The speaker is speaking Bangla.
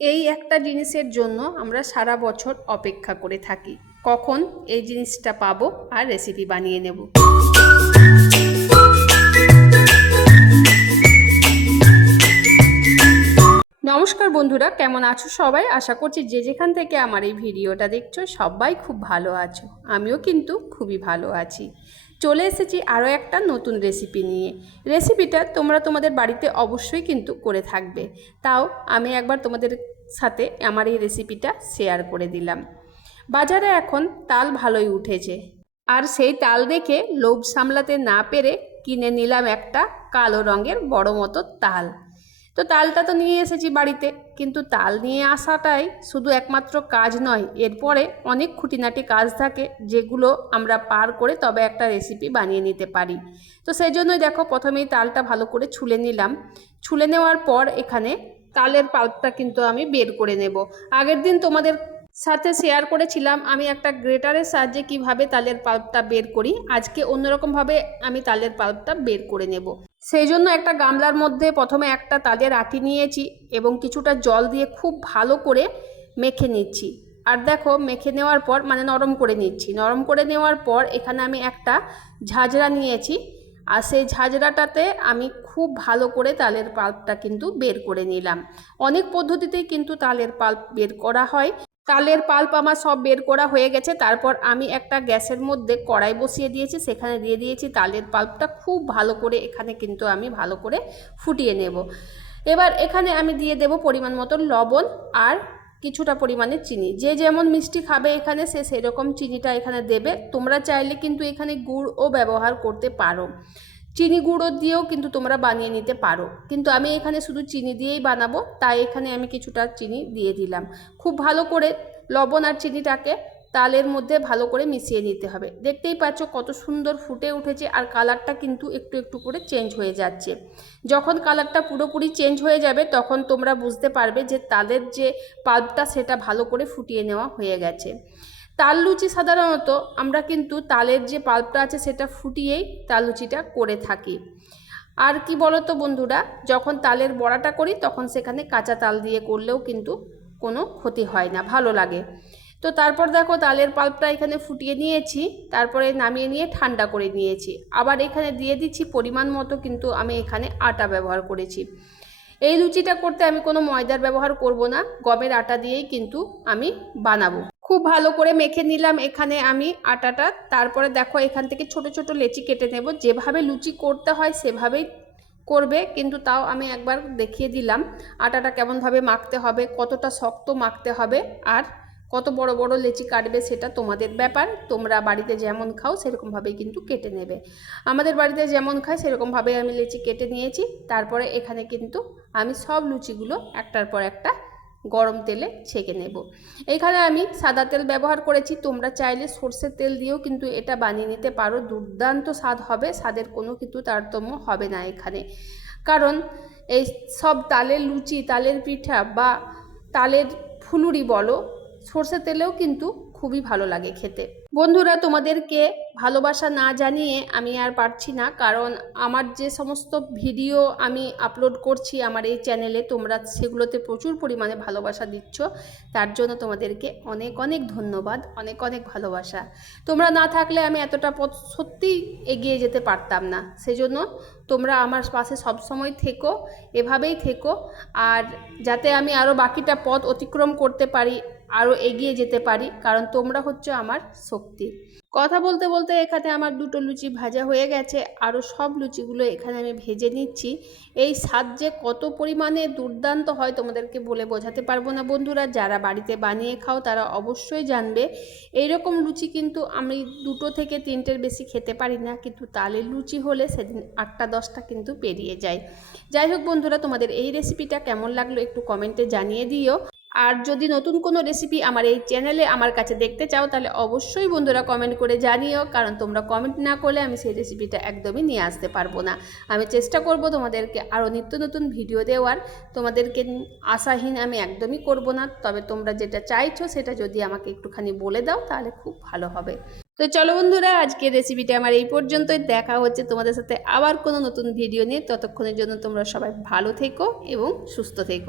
এই একটা জিনিসের জন্য আমরা সারা বছর অপেক্ষা করে থাকি, কখন এই জিনিসটা পাবো আর রেসিপি বানিয়ে নেব। নমস্কার বন্ধুরা, কেমন আছো সবাই? আশা করছি যে যেখান থেকে আমার এই ভিডিওটা দেখছো সবাই খুব ভালো আছো। আমিও কিন্তু খুবই ভালো আছি। চলে এসেছি আরও একটা নতুন রেসিপি নিয়ে। রেসিপিটা তোমরা তোমাদের বাড়িতে অবশ্যই কিন্তু করে থাকবে, তাও আমি একবার তোমাদের সাথে আমার এই রেসিপিটা শেয়ার করে দিলাম। বাজারে এখন তাল ভালোই উঠেছে, আর সেই তাল দেখে লোভ সামলাতে না পেরে কিনে নিলাম একটা কালো রঙের বড় মতো তাল। তো তালটা তো নিয়ে এসেছি বাড়িতে, কিন্তু তাল নিয়ে আসাটাই শুধু একমাত্র কাজ নয়, এরপরে অনেক খুঁটিনাটি কাজ থাকে যেগুলো আমরা পার করে তবে একটা রেসিপি বানিয়ে নিতে পারি। তো সেই জন্যই দেখো, প্রথমেই তালটা ভালো করে ছুলে নিলাম। ছুলে নেওয়ার পর এখানে তালের পাল্পটা কিন্তু আমি বের করে নেব। আগের দিন তোমাদের সাথে শেয়ার করেছিলাম আমি একটা গ্রেটারের সাহায্যে কিভাবে তালের পাল্পটা বের করি। আজকে অন্যরকমভাবে আমি তালের পাল্পটা বের করে নেব। সেই জন্য একটা গামলার মধ্যে প্রথমে একটা তালের আটি নিয়েছি এবং কিছুটা জল দিয়ে খুব ভালো করে মেখে নিচ্ছি। আর দেখো, মেখে নেওয়ার পর নরম করে নিচ্ছি। নরম করে নেওয়ার পর এখানে আমি একটা ঝাঁঝরা নিয়েছি, আর সেই ঝাঁঝরাটাতে আমি খুব ভালো করে তালের পাল্পটা কিন্তু বের করে নিলাম। অনেক পদ্ধতিতেই কিন্তু তালের পাল্প বের করা হয়। তালের পাল্প আমার সব বের করা হয়ে গেছে। তারপর আমি একটা গ্যাসের মধ্যে কড়াই বসিয়ে দিয়েছি, সেখানে দিয়ে দিয়েছি তালের পাল্পটা। খুব ভালো করে এখানে কিন্তু আমি ভালো করে ফুটিয়ে নেব। এবার এখানে আমি দিয়ে দেব পরিমাণ মতো লবণ আর কিছুটা পরিমাণে চিনি। যে যেমন মিষ্টি খাবে এখানে সে সেরকম চিনিটা এখানে দেবে। তোমরা চাইলে কিন্তু এখানে গুড়ও ব্যবহার করতে পারো, চিনি গুঁড়ো দিয়েও কিন্তু তোমরা বানিয়ে নিতে পারো, কিন্তু আমি এখানে শুধু চিনি দিয়েই বানাবো, তাই এখানে আমি কিছুটা চিনি দিয়ে দিলাম। খুব ভালো করে লবণ আর চিনিটাকে তালের মধ্যে ভালো করে মিশিয়ে নিতে হবে। দেখতেই পাচ্ছ কত সুন্দর ফুটে উঠেছে, আর কালারটা কিন্তু একটু একটু করে চেঞ্জ হয়ে যাচ্ছে। যখন কালারটা পুরোপুরি চেঞ্জ হয়ে যাবে তখন তোমরা বুঝতে পারবে যে তালের যে পাল্পটা সেটা ভালো করে ফুটিয়ে নেওয়া হয়ে গেছে। তাল লুচি সাধারণত আমরা কিন্তু তালের যে পাল্পটা আছে সেটা ফুটিয়েই তাল লুচিটা করে থাকি। আর কি বলো তো বন্ধুরা, যখন তালের বড়াটা করি তখন সেখানে কাঁচা তাল দিয়ে করলেও কিন্তু কোনো ক্ষতি হয় না, ভালো লাগে। তো তারপর দেখো, তালের পাল্পটা এখানে ফুটিয়ে নিয়েছি, তারপরে নামিয়ে নিয়ে ঠান্ডা করে নিয়েছি। আবার এখানে দিয়ে দিচ্ছি পরিমাণ মতো, কিন্তু আমি এখানে আটা ব্যবহার করেছি। এই লুচিটা করতে আমি কোনো ময়দার ব্যবহার করব না, গমের আটা দিয়েই কিন্তু আমি বানাবো। খুব ভালো করে মেখে নিলাম এখানে আমি আটাটা। তারপরে দেখো, এখান থেকে ছোট ছোট লেচি কেটে নেব। যেভাবে লুচি করতে হয় সেভাবেই করবে, কিন্তু তাও আমি একবার দেখিয়ে দিলাম আটাটা কেমনভাবে মাখতে হবে, কতটা শক্ত মাখতে হবে, আর কত বড় বড় লেচি কাটবে সেটা তোমাদের ব্যাপার। তোমরা বাড়িতে যেমন খাও সেরকমভাবেই কিন্তু কেটে নেবে। আমাদের বাড়িতে যেমন খায় সেরকমভাবে আমি লেচি কেটে নিয়েছি। তারপরে এখানে কিন্তু আমি সব লুচিগুলো একটার পর একটা গরম তেলে ছেঁকে নেব। এখানে আমি সাদা তেল ব্যবহার করেছি, তোমরা চাইলে সর্ষের তেল দিয়েও কিন্তু এটা বানিয়ে নিতে পারো। দুর্দান্ত স্বাদ হবে, স্বাদের কোনো কিন্তু তারতম্য হবে না এখানে। কারণ এই সব তালের লুচি, তালের পিঠা বা তালের ফুলুরি বলো, সর্ষের তেলেও কিন্তু খুবই ভালো লাগে খেতে। বন্ধুরা, তোমাদেরকে ভালোবাসা না জানিয়ে আমি আর পারছি না, কারণ আমার যে সমস্ত ভিডিও আমি আপলোড করছি আমার এই চ্যানেলে, তোমরা সেগুলোতে প্রচুর পরিমাণে ভালোবাসা দিচ্ছ। তার জন্য তোমাদেরকে অনেক অনেক ধন্যবাদ, অনেক অনেক ভালোবাসা। তোমরা না থাকলে আমি এতটা পথ সত্যিই এগিয়ে যেতে পারতাম না। সেজন্য তোমরা আমার পাশে সবসময় থেকো, এভাবেই থেকো, আর যাতে আমি আরও বাকিটা পথ অতিক্রম করতে পারি, আরও এগিয়ে যেতে পারি, কারণ তোমরা হচ্ছে আমার শক্তি। কথা বলতে বলতে এখানে আমার দুটো লুচি ভাজা হয়ে গেছে, আরও সব লুচিগুলো এখানে আমি ভেজে নিচ্ছি। এই স্বাদ যে কত পরিমাণে দুর্দান্ত হয় তোমাদেরকে বলে বোঝাতে পারবো না বন্ধুরা। যারা বাড়িতে বানিয়ে খাও তারা অবশ্যই জানবে। এইরকম লুচি কিন্তু আমি 2 থেকে 3টের বেশি খেতে পারি না, কিন্তু তালের লুচি হলে সেদিন 8টা 10টা কিন্তু পেরিয়ে যায়। যাই হোক বন্ধুরা, তোমাদের এই রেসিপিটা কেমন লাগলো একটু কমেন্টে জানিয়ে দিও। আর যদি নতুন কোনো রেসিপি আমার এই চ্যানেলে আমার কাছে দেখতে চাও তাহলে অবশ্যই বন্ধুরা কমেন্ট করে জানিও, কারণ তোমরা কমেন্ট না করলে আমি সেই রেসিপিটা একদমই নিয়ে আসতে পারবো না। আমি চেষ্টা করব তোমাদেরকে আরও নিত্য নতুন ভিডিও দেওয়ার। তোমাদেরকে আশাহীন আমি একদমই করব না, তবে তোমরা যেটা চাইছো সেটা যদি আমাকে একটুখানি বলে দাও তাহলে খুব ভালো হবে। তো চলো বন্ধুরা, আজকের রেসিপিটা আমার এই পর্যন্তই। দেখা হচ্ছে তোমাদের সাথে আবার কোনো নতুন ভিডিও নিয়ে। ততক্ষণের জন্য তোমরা সবাই ভালো থেকো এবং সুস্থ থেকো।